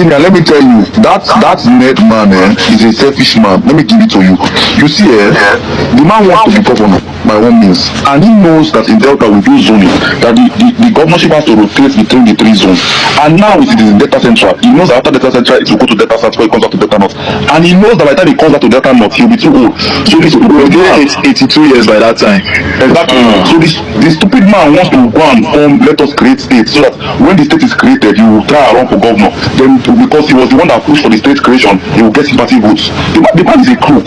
Engineer, let me tell you, that net man is a selfish man. Let me give it to you. You see, the man wants to be governor by all means, and he knows that in Delta we do zoning, that the governorship has to rotate between the three zones. And now it is in Delta Central. He knows that after Delta Central it will go to Delta South before it comes back to Delta North. And he knows that by the time he comes back to Delta North, he'll be too old. So this people will be 82 years by that time. Exactly. So the stupid man wants to go and form, let us create states, so that when the state is created, he will try and run for governor. Then because he was the one that pushed for the state creation, he will get sympathy votes. The man is a crook.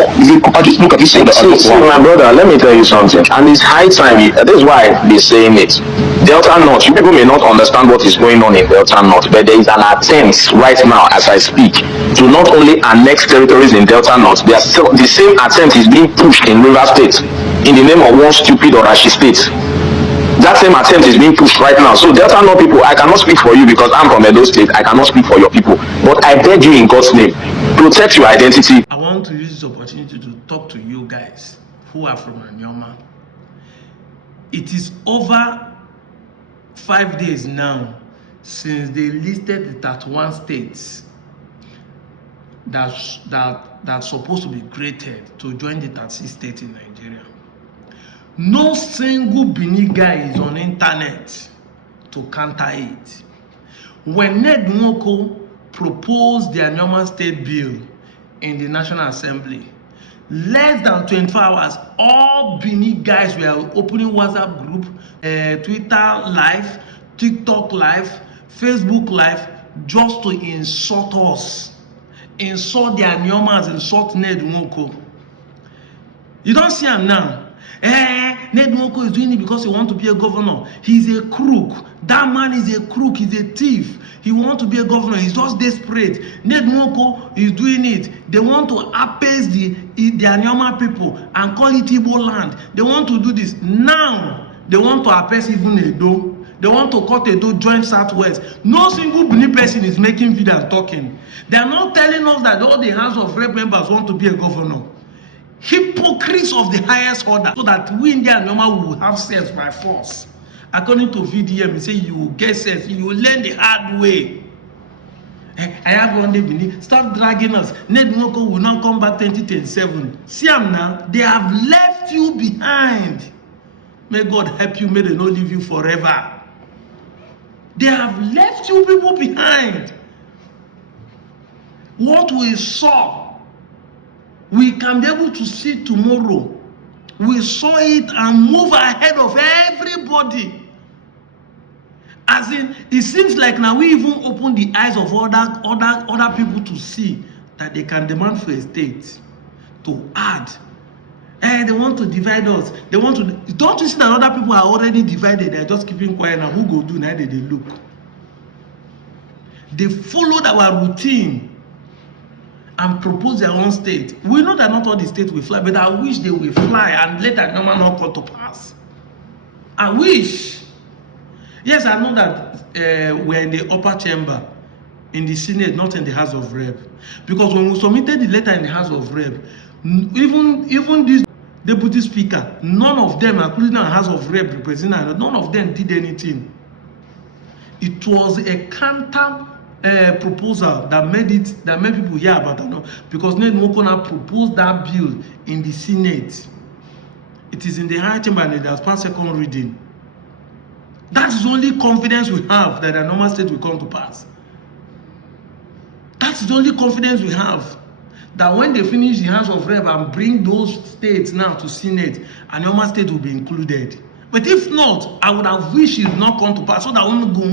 I just look at this. See, my brother, let me tell you something. And it's high time. This is why I be saying it. Delta North, you people may not understand what is going on in Delta North, but there is an attempt right now as I speak to not only annex territories in Delta North, the same attempt is being pushed in River State in the name of one stupid Orashi state. That same attempt is being pushed right now. So Delta North people, I cannot speak for you because I'm from Edo State. I cannot speak for your people. But I beg you in God's name, protect your identity. I want to use this opportunity to talk to you guys who are from Anioma. It is over 5 days now since they listed the 31 states that's supposed to be created to join the 36 states in Nigeria. No single Bini guy is on internet to counter it. When Nwoko proposed the Anioma state bill in the National Assembly, less than 24 hours, all Bini guys were opening WhatsApp group, Twitter live, TikTok live, Facebook live, just to insult us, insult the Aniomas, insult Nwoko. You don't see him now. Nwoko is doing it because he wants to be a governor. He's a crook. That man is a crook. He's a thief. He wants to be a governor. He's just desperate. Nwoko is doing it. They want to appease the Anioma people and call it Igbo land. They want to do this. Now, they want to appease even Edo. They want to cut Edo joint Southwest. No single Bini person is making video and talking. They are not telling us that all the House of Rep members want to be a governor. Hypocrites of the highest order, so that we in the Anioma will have sense by force. According to VDM, he say you will get sense, you will learn the hard way. I have one day been, stop dragging us. Nwoko will not come back 2027. See them now, they have left you behind. May God help you, may they not leave you forever. They have left you people behind. What we saw, we can be able to see tomorrow. We saw it and move ahead of everybody. As in, it seems like now we even open the eyes of other people to see that they can demand for a state to add. They want to divide us. They want to. Don't you see that other people are already divided? They're just keeping quiet now. Who go do now? They look. They followed our routine and propose their own state. We know that not all the states will fly, but I wish they will fly and let that number not come to pass. I wish. Yes, I know that we're in the upper chamber, in the Senate, not in the House of Rep. Because when we submitted the letter in the House of Rep, even this deputy speaker, none of them, including our House of Rep representative, none of them did anything. It was a counter proposal that made people hear about it, because Nwoko now proposed that bill in the Senate. It is in the high chamber and it has passed second reading. That is the only confidence we have that a normal state will come to pass. That's the only confidence we have that when they finish the House of Rep and bring those states now to Senate, a normal state will be included. But if not, I would have wished it would not come to pass, so that when go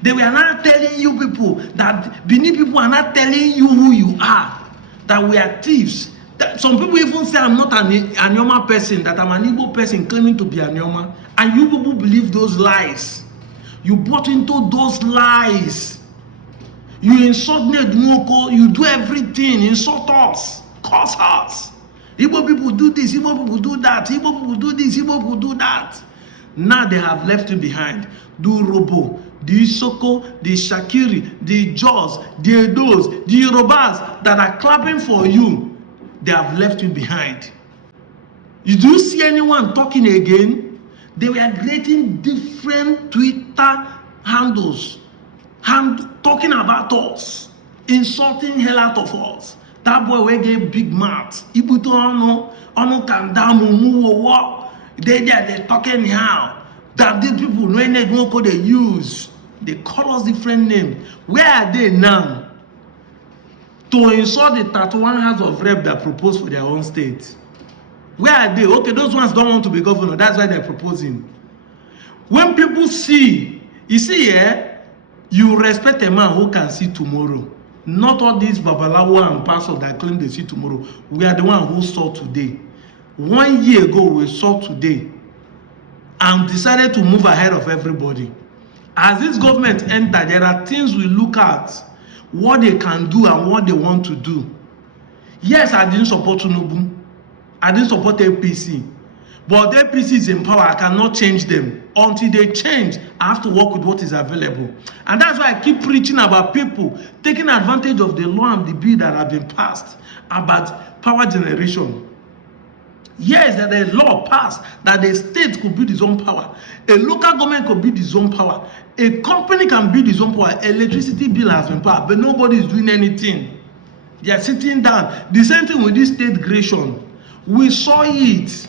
they were not telling you people that Bini people are not telling you who you are, that we are thieves. That some people even say I'm not an Anioma person, that I'm an Igbo person claiming to be Anioma, and you people believe those lies. You bought into those lies. You insult Nwoko, you do everything, insult us, curse us. Igbo people do this, Igbo people do that, Igbo people do this, Igbo people do that. Now they have left you behind. Do Robo, the Isoko, the Shakiri, the Jaws, the Edos, the Yorubas that are clapping for you, they have left you behind. You do see anyone talking again? They were creating different Twitter handles and talking about us, insulting hell out of us. That boy wey get big mouth, ibute ọnụ ka ndamu muwo. They talking anyhow. That these people when they Nwoko they use, they call us different names. Where are they now? To insult the 31 House of Rep that proposed for their own state. Where are they? Okay, those ones don't want to be governor. That's why they're proposing. When people see, you see, you respect a man who can see tomorrow. Not all these babalawo and pastors that claim they see tomorrow. We are the one who saw today. 1 year ago, we saw today and decided to move ahead of everybody. As this government entered, there are things we look at, what they can do and what they want to do. Yes, I didn't support Tinubu. I didn't support APC. But the APC is in power. I cannot change them. Until they change, I have to work with what is available. And that's why I keep preaching about people taking advantage of the law and the bill that have been passed about power generation. Yes, that a law passed that the state could build its own power. A local government could build its own power. A company can build its own power. Electricity bill has been passed, but nobody is doing anything. They are sitting down. The same thing with this state creation. We saw it.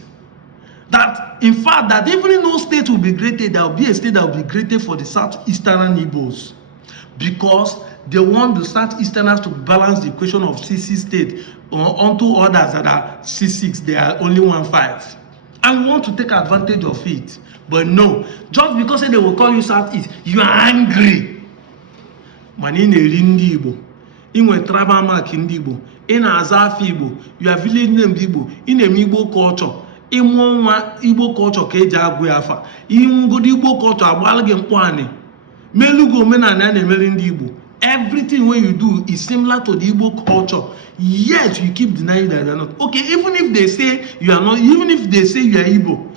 That in fact, that even in no state will be created, there will be a state that will be created for the Southeastern Igbos. Because they want the Southeasterners to balance the equation of C6 state onto others that are C6. They are only 1-5. And we want to take advantage of it. But no, just because they will call you Southeast, you are angry. Manine Rindi Igbo. Inwe tribal mark in Igbo. In Azafi Igbo. You are village name Igbo. In a Igbo culture. Nwa Igbo culture ka eji agwụ ya afa. Ngodi Igbo culture agbala gị mkpọ anị. Melugo omenala na-emere ndị Igbo. Everything when you do is similar to the Igbo culture. Yet you keep denying that you are not. Okay, even if they say you are not, even if they say you are Igbo,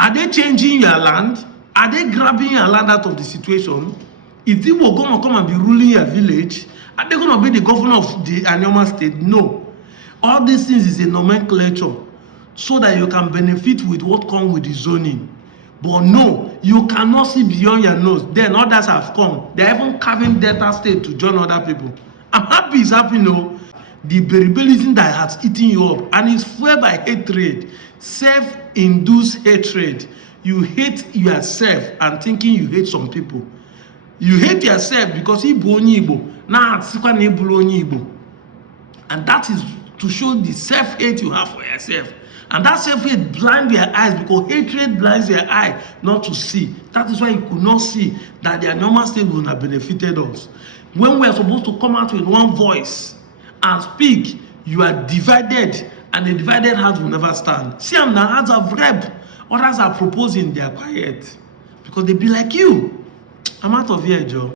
are they changing your land? Are they grabbing your land out of the situation? Is Igbo going to come and be ruling your village? Are they going to be the governor of the Anioma state? No. All these things is a nomenclature so that you can benefit with what comes with the zoning. But no, you cannot see beyond your nose. Then others have come. They're even carving Delta State to join other people. I'm happy it's happening, no. The beribalism that has eaten you up and it's fueled by hatred, self-induced hatred. You hate yourself and thinking you hate some people. You hate yourself because Igbo onye Igbo. Now atsikwa na ebulu onye Igbo. And that is to show the self-hate you have for yourself. And that self-hate blinds your eyes because hatred blinds your eye not to see. That is why you could not see that the Anioma state would have benefited us. When we are supposed to come out with one voice and speak, you are divided, and the divided heart will never stand. See, I'm the hearts of rep. Others are proposing, they are quiet because they be like you. I'm out of here, Joe.